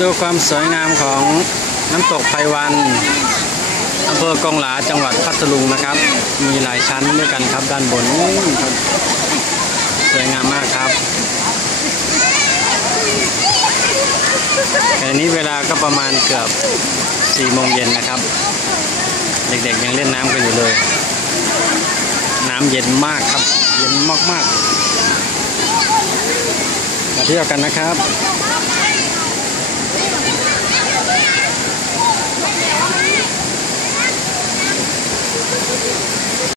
ดูความสวยงามของน้ำตกไพวันอำเภอกงหลาจังหวัดพัทลุงนะครับมีหลายชั้นด้วยกันครับด้านบนนู้นครับสวยงามมากครับแต่นี้เวลาก็ประมาณเกือบ4 โมงเย็นนะครับเด็กๆยังเล่นน้ำกันอยู่เลยน้ำเย็นมากครับเย็นมากๆมาเที่ยวกันนะครับ